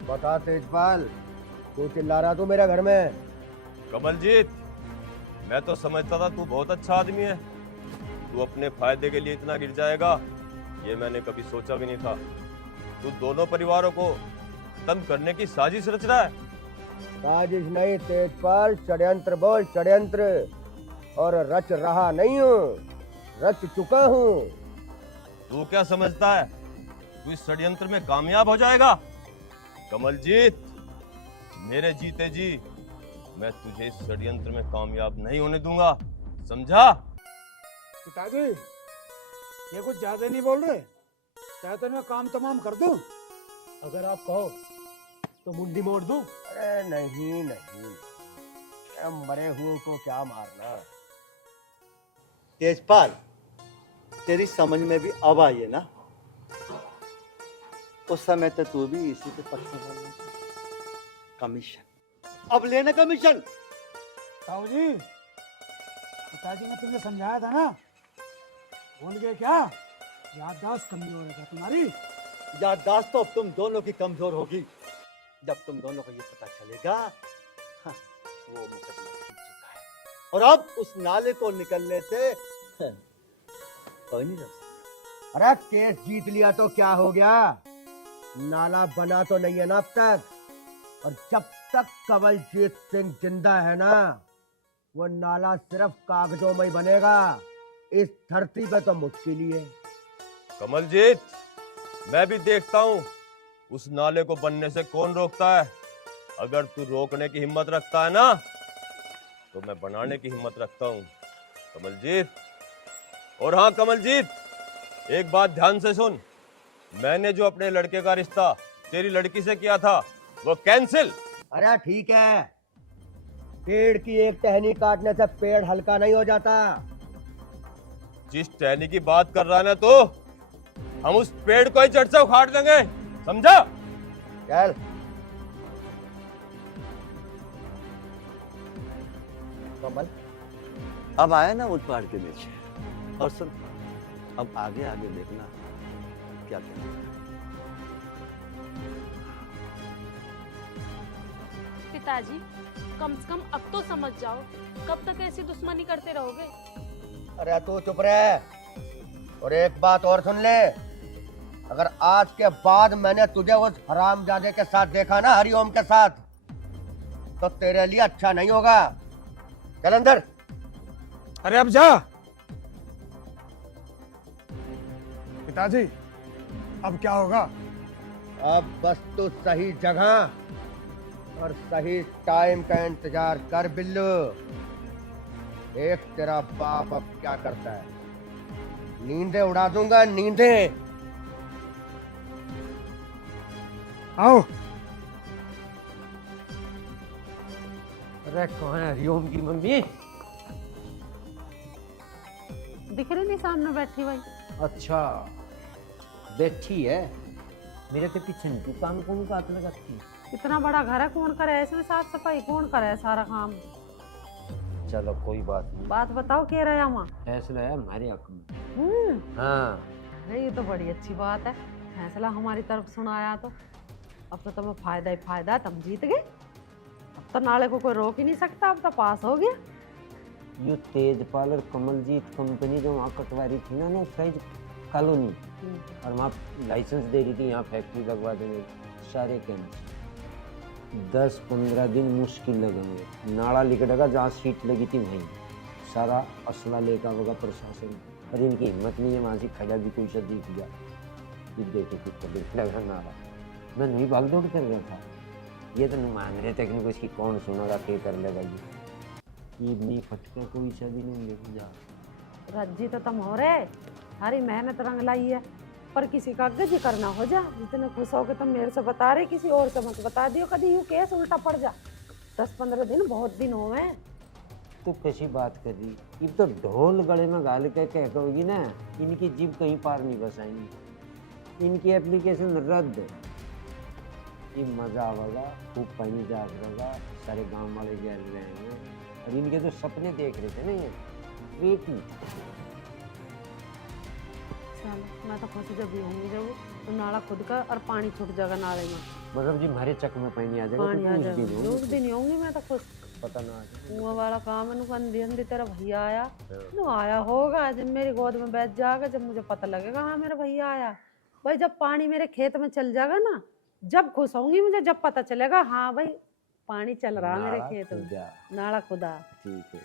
बता तेजपाल, तू चिल्ला रहा तू मेरे घर में? कमलजीत, मैं तो समझता था तू बहुत अच्छा आदमी है। तू अपने फायदे के लिए इतना गिर जाएगा ये मैंने कभी सोचा भी नहीं था। तू दोनों परिवारों को खत्म करने की साजिश रच रहा है। साजिश नहीं तेजपाल, षड्यंत्र बोल, षड्यंत्र। और रच रहा नहीं हूँ, रच चुका हूँ। तू क्या समझता है तू इस षड्यंत्र में कामयाब हो जाएगा? कमलजीत, मेरे जीते जी मैं तुझे इस षड्यंत्र में कामयाब नहीं होने दूंगा, समझा? पिताजी, ये कुछ ज्यादा नहीं बोल रहे? चाहे तो मैं काम तमाम कर दूं? अगर आप कहो तो मुंडी मोड़ दूं? अरे नहीं नहीं, मरे हुए को क्या मारना। तेजपाल, तेरी समझ में भी अब आई है ना? उस समय तो तू भी इसी के पक्ष में बोल रहा था। कमीशन अब लेना, कमीशन। ताऊ जी, पिताजी ने तुम्हें समझाया था ना, भूल गए क्या? याददाश्त कमजोर है क्या तुम्हारी? याददाश्त तो अब तुम दोनों की कमजोर होगी जब तुम दोनों को ये पता चलेगा हाँ, वो मुकदमा जीत चुका है और अब उस नाले को निकलने से कोई नहीं रोक सकता। अरे केस जीत लिया तो क्या हो गया, नाला बना तो नहीं है ना अब तक। और जब तक कवलजीत सिंह जिंदा है ना, वो नाला सिर्फ कागजों में ही बनेगा, इस धरती पे तो मुश्किल ही है। कमलजीत, मैं भी देखता हूँ उस नाले को बनने से कौन रोकता है। अगर तू रोकने की हिम्मत रखता है ना तो मैं बनाने की हिम्मत रखता हूँ कमलजीत। और हाँ कमलजीत, एक बात ध्यान से सुन, मैंने जो अपने लड़के का रिश्ता तेरी लड़की से किया था वो कैंसिल। अरे ठीक है, पेड़ की एक टहनी काटने से पेड़ हल्का नहीं हो जाता। जिस टहनी की बात कर रहा है ना तो हम उस पेड़ को ही जड़ से उखाड़ देंगे, समझा? चल। कमल, अब आया ना उस पहाड़ के नीचे, और सुन, अब आगे आगे देखना क्या क्या होता है। पिताजी, कम से कम अब तो समझ जाओ, कब तक ऐसी दुश्मनी करते रहोगे? अरे तू चुप रहे, और एक बात और सुन ले, अगर आज के बाद मैंने तुझे उस हरामजादे के साथ देखा ना, हरिओम के साथ, तो तेरे लिए अच्छा नहीं होगा। चल अंदर। अरे अब जा। पिताजी, अब क्या होगा? अब बस तू सही जगह और सही टाइम का इंतजार कर बिल्लू। देख तेरा बाप अब क्या करता है, नींदें उड़ा दूंगा, नींदें। आओ। अरे कहाँ है हरिओम की मम्मी? दिख रही नहीं सामने बैठी भाई? अच्छा बैठी है। मेरे के पीछे नहीं, तू काम कौन का हाथ लगाती? इतना बड़ा घर है, कौन करे इसमें साफ सफाई, कौन करे सारा काम? चलो कोई बात नहीं, बात बताओ क्या रहा माँ? फैसला है हमारे हक में। हाँ अरे ये तो बड़ी अच्छी बात है, फैसला हमारी तरफ सुनाया तो अब तो तुम्हें फायदा ही फायदा है, तुम जीत गए। अब तो नाले को कोई रोक ही नहीं सकता, अब तो पास हो गया। ये तेजपाल और कमलजीत कंपनी जो वहाँ कटवा रही थी ना फ्रेंच कॉलोनी, और वहाँ लाइसेंस दे रही थी यहाँ फैक्ट्री लगवा देंगे सारे कैंप। 10-15 दिन मुश्किल लगेंगे, नाला लिकटेगा जहाँ सीट लगी थी वहीं, सारा असला लेकर होगा प्रशासन। और इनकी हिम्मत नहीं है वहाँ से खजा भी कोई सा दिख गया, देखो कितना लगा नाला। मैं नहीं भाग दौड़ कर रहा था, ये तो नहीं मान रहे थे कि उसकी कौन सुनेगा, क्या कर लेगा ये नहीं फटका कोई सा भी नहीं लेके जा। रज्जी तो तुम हो रहे, सारी मेहनत रंग लाई है, पर किसी का गज करना हो जा। जितने खुश हो के तुम मेरे से बता रहे, किसी और से मत बता दियो, कभी यूं केस उल्टा पड़ जा। 10-15 दिन बहुत दिन हो गए। तो कैसी बात कर रही? ये तो ढोल गले में गाल के कह कहोगी ना, इनकी जीभ कहीं पार नहीं बसाएंगी, इनकी एप्लीकेशन रद्द। ये मजा आवेगा, खूब पानी जाएगा, सारे गांव वाले जल रहे हैं, और इनके जो सपने देख रहे थे ना ये बेटी। चलो मैं तो खुश जब भी होंगी, जब तो नाला खुद का और पानी छूट जाएगा नाले में। मतलब जी हमारे चक में पानी आ जाएगा, पानी आ तो जाएगा, कुछ दिन उस दिन ही होंगी मैं तो खुश। पता ना आ जाए। वो वाला काम है, अंधी अंधी तेरा भैया आया, नो आया होगा जब मेरी गोद में बैठ जाएगा, जब मुझे पता लगेगा हाँ मेरा भैया आया। भाई जब पानी मेरे खेत में चल जाएगा ना, जब खुश होंगी मुझे, जब पता चलेगा हाँ भाई पानी चल रहा है मेरे खेत में, नाला खुदा। ठीक है,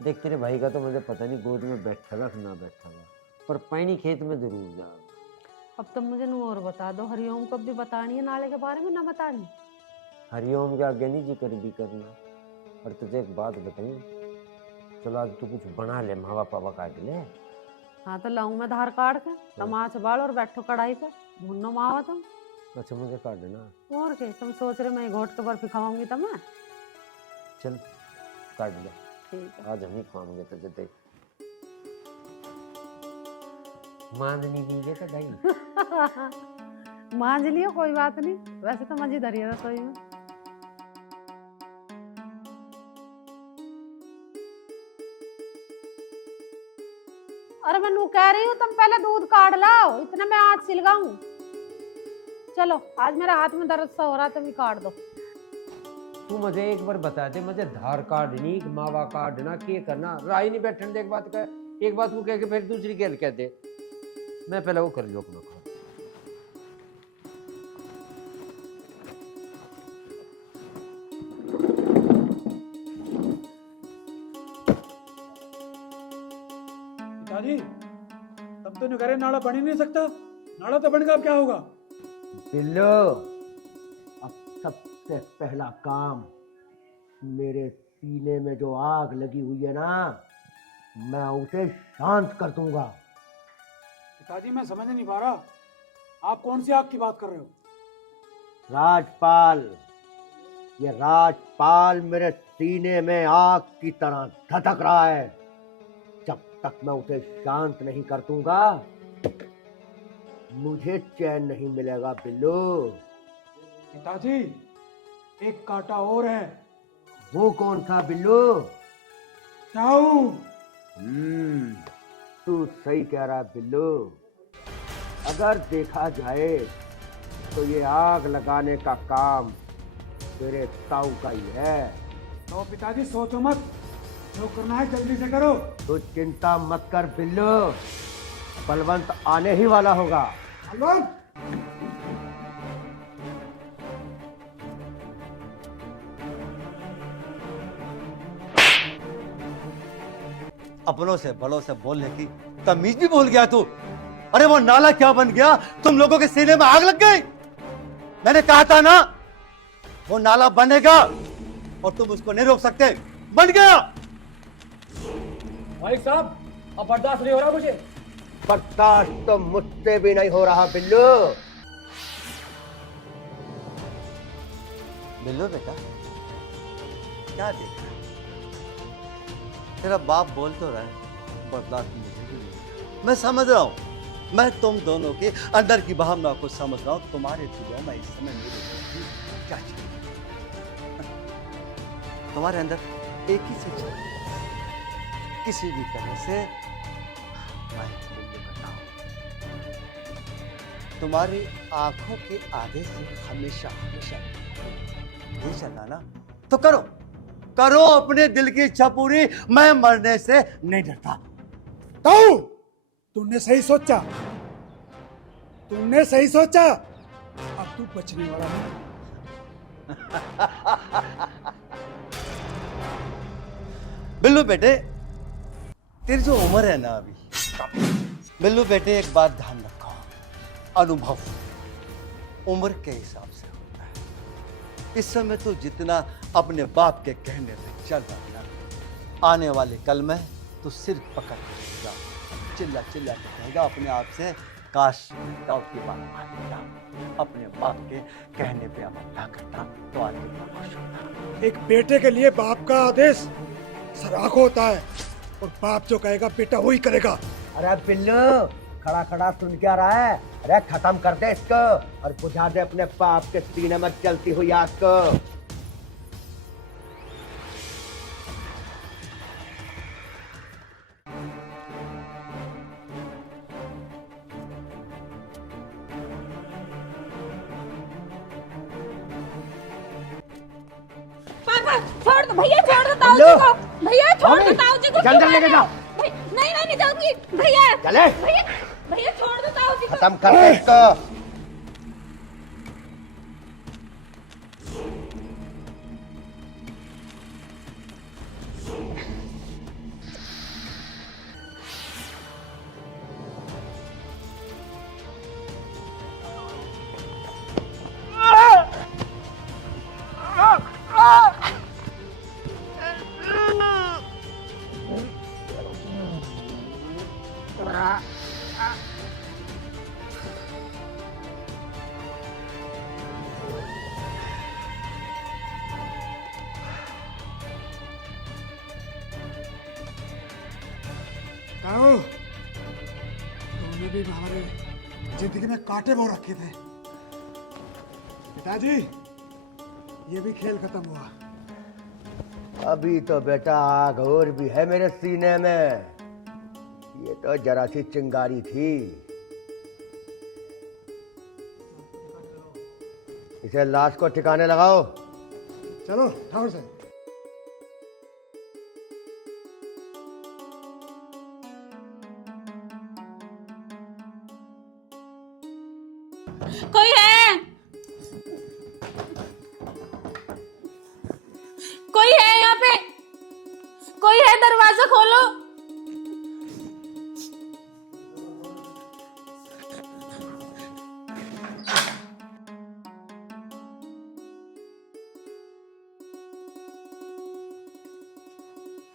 देख तेरे भाई का तो मुझे पता नहीं गोद में बैठेगा कि ना बैठेगा, पर पानी खेत में जरूर जा। अब तुम मुझे नू और बता दो, हरिओम को भी बतानी है नाले के बारे में, ना बतानी? हरिओम के आगे नहीं जिक्र भी करना। और तुझे एक बात बताऊं, चलो आज तू कुछ बना ले, मावा पावा काट ले। हाँ तो लाऊं मैं धार काट के, तमाच बाल और बैठो कढ़ाई पे भुनो मावा तुम। अच्छा मुझे काट देना। और क्या तुम सोच रहे मैं घोट के बर्फी खाऊंगी तुम्हें? चल काट ले, ठीक है। आज हम ही खाएंगे तुझे, देख मांदनी भी है भाई। मांझ लियो कोई बात नहीं, वैसे तो मजी धरी है रसोई में। अरे मैं नू कह रही हूँ तुम पहले दूध काट लाओ, इतना मैं आज सिलगाऊं। चलो आज मेरे हाथ में दर्द सा हो रहा, तुम ही काट दो। तू मुझे एक बार बता दे, मुझे धार काटनी मावा काटना क्या करना, राही नहीं बैठने दे। एक बात कह, एक बात को कह के फिर दूसरी खेल कह दे। मैं पहले वो कर लियो अपना काम। पिताजी तब तो करे नाला बन ही नहीं सकता, नाला तो बन गया, अब क्या होगा? बिल्लो, अब सबसे पहला काम, मेरे सीने में जो आग लगी हुई है ना, मैं उसे शांत कर दूंगा। पिताजी मैं समझ नहीं पा रहा, आप कौन सी आग की बात कर रहे हो? राजपाल, ये राजपाल मेरे सीने में आग की तरह धधक रहा है। जब तक मैं उसे शांत नहीं कर दूंगा, मुझे चैन नहीं मिलेगा बिल्लू। पिताजी एक कांटा और है। वो कौन सा बिल्लू? जाऊं? तू सही कह रहा है बिल्लू। अगर देखा जाए तो ये आग लगाने का काम तेरे ताऊ का ही है। तो पिताजी सोचो मत, जो करना है जल्दी से करो। तू चिंता मत कर बिल्लू, बलवंत आने ही वाला होगा। बलवंत! अपनों से बड़ों से बोलने की तमीज भी भूल गया तू। अरे वो नाला क्या बन गया, तुम लोगों के सीने में आग लग गई। मैंने कहा था ना वो नाला बनेगा और तुम उसको नहीं रोक सकते, बन गया। भाई साहब अब बर्दाश्त नहीं हो रहा मुझे। बर्दाश्त तो मुझसे भी नहीं हो रहा बिल्लू। बिल्लू बेटा क्या देख रहा है? तेरा बाप बोल तो रहा है बर्दाश्त मुझे भी नहीं। मैं समझ रहा हूँ, मैं तुम दोनों के अंदर की भावना को समझ रहा हूँ। तुम्हारे दिलों में इस समय मेरे प्रति क्या चाहिए? तुम्हारे अंदर एक ही चीज चाहिए, किसी भी तरह से मैं तुमको बताऊं, तुम्हारी आंखों के आगे से हमेशा हमेशा नहीं चलना ना, तो करो करो अपने दिल की इच्छा पूरी। मैं मरने से नहीं डरता। ताऊ, तूने सही सोचा, तुमने सही सोचा। अब तू बचने वाला नहीं। बिल्लू बेटे, तेरी जो उम्र है ना अभी, बिल्लू बेटे एक बात ध्यान रखो, अनुभव उम्र के हिसाब से होता है। इस समय तो जितना अपने बाप के कहने पे चल रहा है ना, आने वाले कल में तो सिर पकड़ के रहेगा, चिल्ला चिल्ला के कहेगा अपने आप से, काश ताऊ की बात मान लेता, अपने बाप के कहने पे अमल ना करता तो आज मैं खुश होता। एक बेटे के लिए बाप का आदेश सराख होता है, और बाप जो कहेगा बेटा वही करेगा। अरे बिल्लू, खड़ा खड़ा सुन क्या रहा है? अरे खत्म कर दे इसको और बुझा दे अपने बाप के सीने में जलती हुई आग को। पापा छोड़ दो भैया, छोड़ दो ताऊ जी को। भैया छोड़ दो ताऊ जी को। जल्दी लेके जाओ। नहीं मैं नहीं जाऊंगी भैया। चले भैया भैया छोड़ दो ताऊ जी को। खत्म कर दे इसको। ताऊ, तुमने भी हमारे जिंदगी में कांटे बो रखे थे। पिताजी, ये भी खेल खत्म हुआ। अभी तो बेटा आग और भी है मेरे सीने में। ये तो जरा सी चिंगारी थी। इसे लाश को ठिकाने लगाओ। चलो ठाकुर साहब। कोई है? कोई है यहाँ पे? कोई है? दरवाजा खोलो।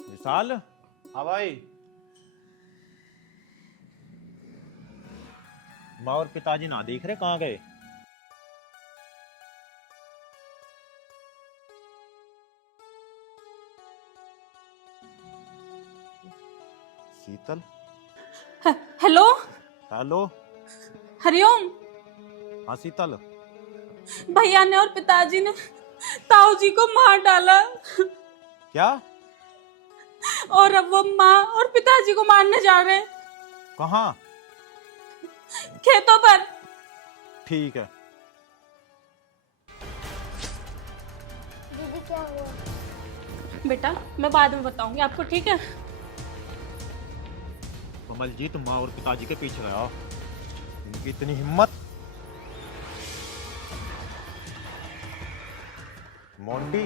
विशाल, हाँ भाई। माँ और पिताजी ना देख रहे, कहाँ गए? शीतल। Hello hello. हरिओम। हाँ शीतल। भैया ने और पिताजी ने ताऊ जी को मार डाला। क्या? और अब वो माँ और पिताजी को मारने जा रहे हैं। कहाँ? खेतों पर। ठीक है। दीदी क्या हुआ? बेटा मैं बाद में बताऊंगी आपको, ठीक है? कमलजीत माँ और पिताजी के पीछे गया। इनकी इतनी हिम्मत। मोंटी,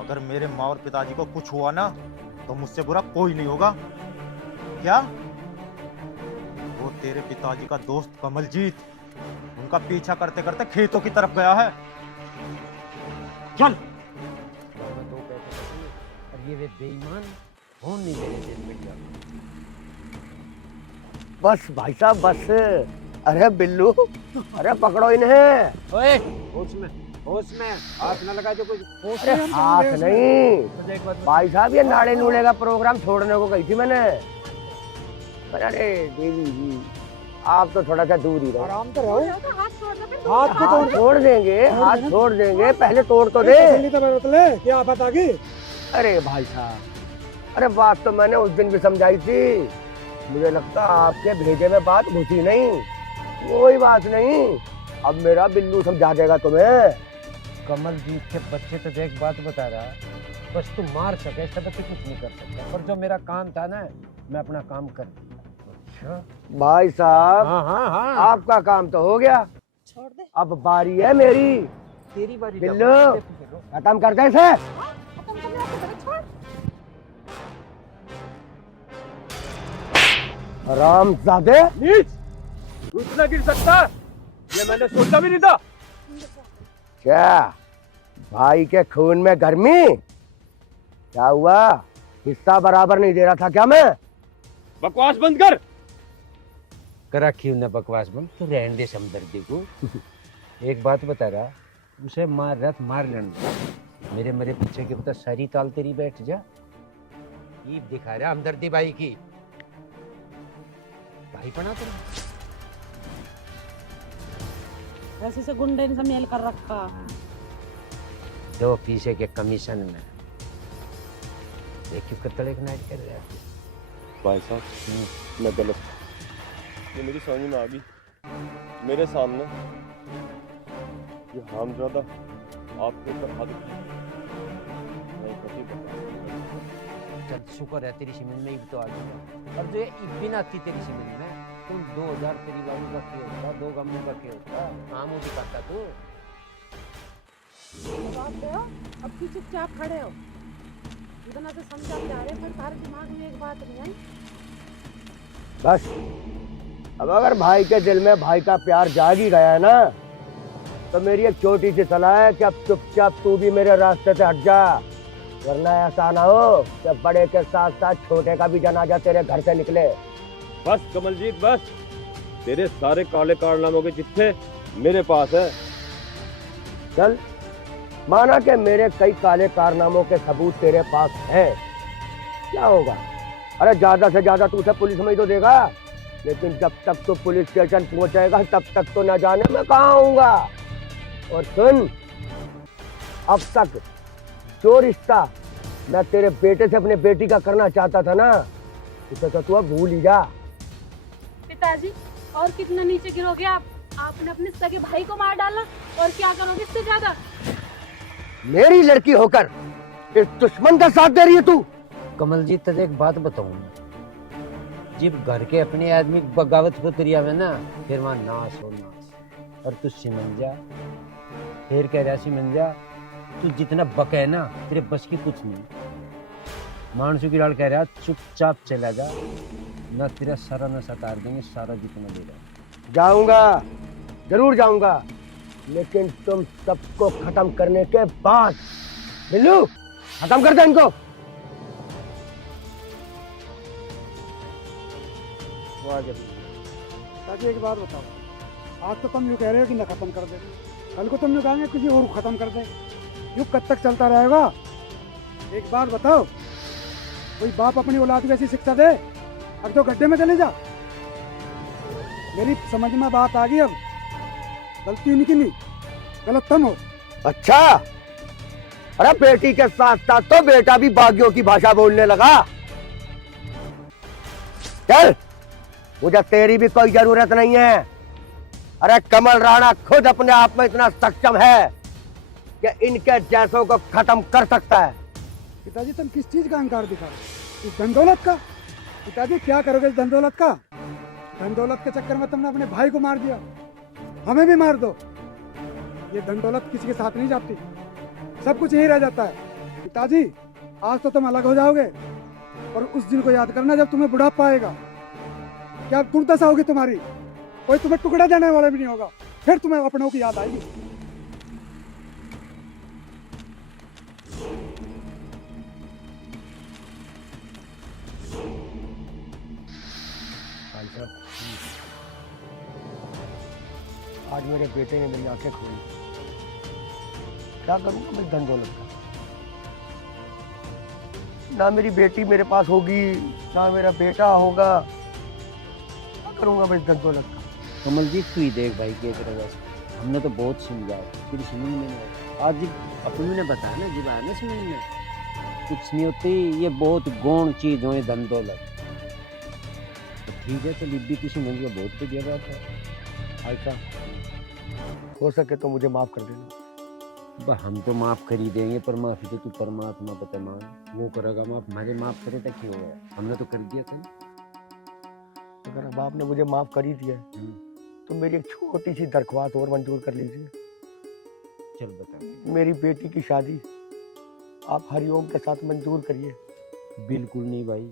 अगर मेरे माँ और पिताजी को कुछ हुआ ना तो मुझसे बुरा कोई नहीं होगा। क्या? वो तेरे पिताजी का दोस्त कमलजीत उनका पीछा करते करते खेतों की तरफ गया है। चल। और ये वे बेईमान होने नहीं देने थे बेटा। बस भाई साहब बस। अरे बिल्लू, अरे पकड़ो इन्हें। ओए, होश में। होश में हाथ न लगा जो कुछ होश अरे हाथ नहीं भाई साहब, ये नाड़े नूड़े का प्रोग्राम छोड़ने को कही थी मैंने, पर अरे देवी जी आप तो थोड़ा सा दूर ही रहो। आराम तो रहो। हाथ हाथ छोड़ देंगे, हाथ छोड़ देंगे, पहले तोड़ तो दे। क्या आफत आ गई? अरे भाई साहब, अरे बात तो मैंने उस दिन भी समझाई थी, मुझे लगता आपके भेजे में बात घुसी नहीं। कोई बात नहीं, अब मेरा बिल्लू समझा देगा तुम्हें। कमलजीत के बच्चे तो देख बात बता रहा, बस तू मार सके सब कुछ नहीं कर सकता, पर जो मेरा काम था ना मैं अपना काम कर दिया। अच्छा भाई साहब, हाँ हाँ हाँ आपका काम तो हो गया, छोड़ दे। अब बारी है मेरी। तेरी बारी। बिल्लू खत्म कर दे इसे। हरामजादे, नीच, रुक ना गिर सकता, ये मैंने सोचा भी नहीं था। क्या भाई के खून में गर्मी? क्या हुआ, हिस्सा बराबर नहीं दे रहा था क्या मैं? बकवास बंद कर। करा क्यों ना बकवास बंद, तो रहने दे समदर्दी को। एक बात बता रहा, उसे मार रहा तो मार लेना, मेरे मरे पीछे के पता सारी ताल तेरी बैठ जा। ये दिखा रहा हमदर्दी भाई की, भाई पना तेरा ऐसे से गुंडे ने मेल कर रखा। दो पीछे के कमीशन में देखिए कत्ल एक नाइट कर रहा है। भाई साहब मैं गलत था, ये मेरी समझ में आ गई। मेरे सामने ये हामजादा आपके ऊपर हाथ मैं कभी चल शुक्र है तेरी सिमन में तो आ गया, और जो ये इब्बिन आती तेरी सिमन में तुम 2000 तेरी बाबू का क्या होता, 2 गमले का क्या होता, आम भी करता तू। अब भी चुपचाप खड़े हो, इतना तो समझा जा रहे, पर तारे दिमाग में एक बात नहीं आई। बस अब अगर भाई के दिल में भाई का प्यार जाग ही गया है ना, तो मेरी एक छोटी सी सलाह है कि अब चुपचाप तू भी मेरे रास्ते से हट जा, वरना ऐसा ना हो कि बड़े के साथ साथ छोटे का भी जनाजा तेरे घर से निकले। बस कमलजीत बस, तेरे सारे काले कारनामों के चिट्ठे मेरे पास है। चल माना कि मेरे कई काले कारनामों के सबूत तेरे पास हैं, क्या होगा? अरे ज्यादा से ज्यादा तू उसे पुलिस में ही तो देगा, लेकिन जब तक तू पुलिस स्टेशन पहुंचेगा तब तक तो न जाने मैं कहाँ आऊंगा। और सुन, अब तक जो रिश्ता मैं तेरे बेटे से अपने बेटी का करना चाहता था ना, उसे तो तू अब भूल ही जा। पिताजी और कितना नीचे गिरोगे आप? आपने अपने सगे भाई को मार डाला, और क्या करोगे इससे ज्यादा? मेरी लड़की होकर इस दुश्मन का साथ दे रही है तू? कमलजीत तुझे एक बात बताऊं, जब घर के अपने आदमी बगावत को करिया में ना, फिर वहां नाश हो नाश। और तू सिमन जा, फिर कह रहा सिमन जा, तू जितना बके ना तेरे बस की कुछ नहीं। मानसू की लाल कह रहा चुपचाप चला जा, ना तेरा सारा न सतार देंगे, सारा जितना दे रहा। जाऊंगा, जरूर जाऊंगा, लेकिन तुम सबको खत्म करने के बाद। बिल्लू खत्म कर दे इनको। ताकि एक बात बताओ, आज तो तुम यूँ कह रहे हो कि न खत्म कर दे, कल को तुम यूँ कहेंगे किसी और को खत्म कर दे, यूँ कब तक चलता रहेगा? एक बात बताओ, कोई बाप अपनी औलाद को ऐसी शिक्षा दे अब तो गड्ढे में चले जा? मेरी समझ में बात आ गई, अब गलती उनकी नहीं, गलत तुम हो। अच्छा, अरे बेटी के साथ साथ तो बेटा भी बागियों की भाषा बोलने लगा। चल, मुझे तेरी भी कोई जरूरत नहीं है। अरे कमल राणा खुद अपने आप में इतना सक्षम है कि इनके जैसों को खत्म कर सकता है। पिताजी तुम किस चीज का अहंकार दिखा रहे हो? इस धन दौलत का? पिताजी क्या करोगे इस धन दौलत का? धन दौलत के चक्कर में तुमने अपने भाई को मार दिया, हमें भी मार दो। ये धन दौलत किसी के साथ नहीं जाती, सब कुछ यही रह जाता है। पिताजी आज तो तुम अलग हो जाओगे, और उस दिन को याद करना जब तुम्हें बुढ़ापा आएगा, क्या दुर्दशा होगी तुम्हारी, कोई तुम्हें टुकड़ा देने वाला भी नहीं होगा, फिर तुम्हें अपनों की याद आएगी। आज मेरे बेटे ने मेरी आंखें खोली। क्या करूंगा मैं धन दौलत का? ना मेरी बेटी मेरे पास होगी, ना मेरा बेटा होगा। क्या करूंगा मैं धन दौलत का? कमलजीत तू ही देख भाई क्या करेगा। हमने तो बहुत समझाया फिर समझ में नहीं आया। आज जब अपनी ने बताया ना जब आया ना समझ में, कुछ नहीं होती, ये बहुत गौण चीज हो ये धन दौलत। तो ठीक है, तो लिब्बी की समझ में बहुत बढ़िया बात है। ऐसा हो सके तो मुझे माफ कर देना। हम तो माफ कर ही देंगे, पर माफी तो तू परमात्मा पता मान, वो करेगा माफ। हमारे माफ करे तक क्यों है, हमने तो कर दिया था। अगर अब आपने मुझे माफ कर ही दिया है, तो मेरी एक छोटी सी दरख्वास्त और मंजूर कर लीजिए। चल बता। मेरी बेटी की शादी आप हरिओम के साथ मंजूर करिए। बिल्कुल नहीं भाई,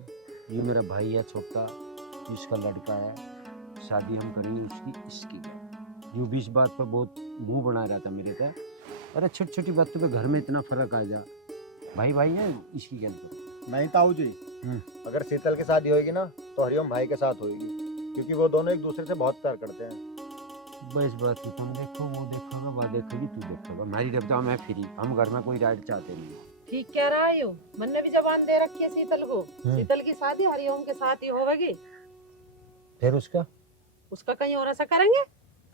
ये मेरा भाई है छोटा, जिसका लड़का है, शादी हम करेंगे उसकी इसकी। जो भी इस बात पर बहुत मुंह बना रहा था मेरे का, अरे छोटी छोटी बातों पे घर में इतना फर्क आ जा। भाई भाई है इसकी क्या तो। नहीं ताऊ जी, अगर शीतल की शादी होगी ना तो हरिओम भाई के साथ होगी, क्योंकि वो दोनों एक दूसरे से बहुत प्यार करते हैं। बस बात है, तुम देखो वो देखोगा, वह देखोगी तू देखोगा, हमारी डब्बा मैं फ्री, हम घर में कोई राइड चाहते नहीं। ठीक कह रहा है यो, मैंने भी जबान दे रखी है शीतल को। शीतल की शादी हरिओम के साथ ही होगी। फिर उसका कहीं और ऐसा करेंगे?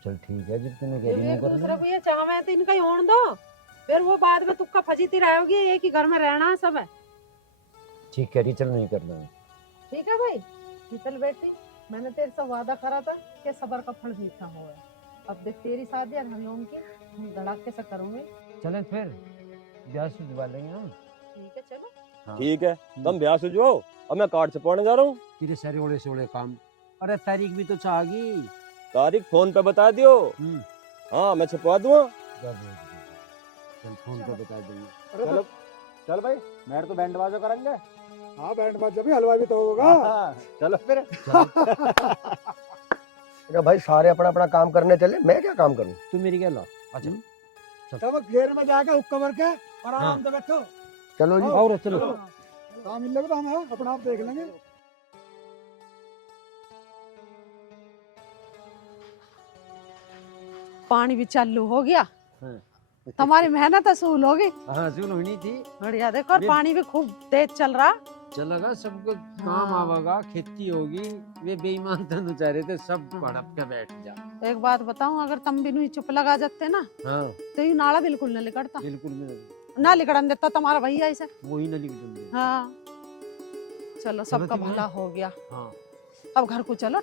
चल ठीक है, जब तुम्हें कह जब रही एक हूँ दूसरे को ये चाहवे तो इनका ही होने दो, फिर वो बाद में तुक्का फजीती रहोगी। एक ही घर में रहना है सब है। ठीक कह रही, चल नहीं करना है। ठीक है भाई। शीतल बेटी, मैंने तेरे से वादा करा था कि सबर का फल मीठा होगा। अब देख तेरी शादी और हरिओम की हम धड़ाके से करूंगे। चले फिर ब्याह सुझवा लेंगे हम। ठीक है चलो। ठीक है, तुम ब्याह सुझवाओ, अब मैं कार्ड छपवाने जा रहा हूँ। तेरे सारे ओले सोले काम। अरे तारीख भी तो चाहेगी। तारीख फोन पे बता दियो। हाँ मैं छपवा दूंगा। चल फोन पे बता देंगे। अरे चलो चल भाई, मैं तो बैंड बाजा करेंगे। हाँ बैंड बाजा भी, हलवा भी तो होगा। चलो फिर। अरे भाई सारे अपना अपना काम करने चले, मैं क्या काम करूं? तू मेरी क्या ला। अच्छा तब घेर में जाके हुक्का भर के और आराम से बैठो। चलो जी। और चलो। काम मिल लेगा तो हम अपना आप देख लेंगे। पानी भी चालू हो गया। तुम्हारी मेहनत असूल होगी। हाँ सुन होनी थी। बढ़िया देखो, और पानी भी खूब तेज चल रहा। चलेगा सबको काम आवेगा, खेती होगी। वे बेईमान तो नुचा रहे थे, सब भड़प के बैठ जा। एक बात बताऊं, अगर तुम भी चुप लगा जाते ना हाँ तो ये नाला बिल्कुल न लिकड़ता। बिल्कुल ना लिकड़न देता तुम्हारा भैया ऐसे। वही ना लिख दूंगे। हाँ चलो, सबका तुम्हें- भला हो गया। हाँ अब घर को चलो।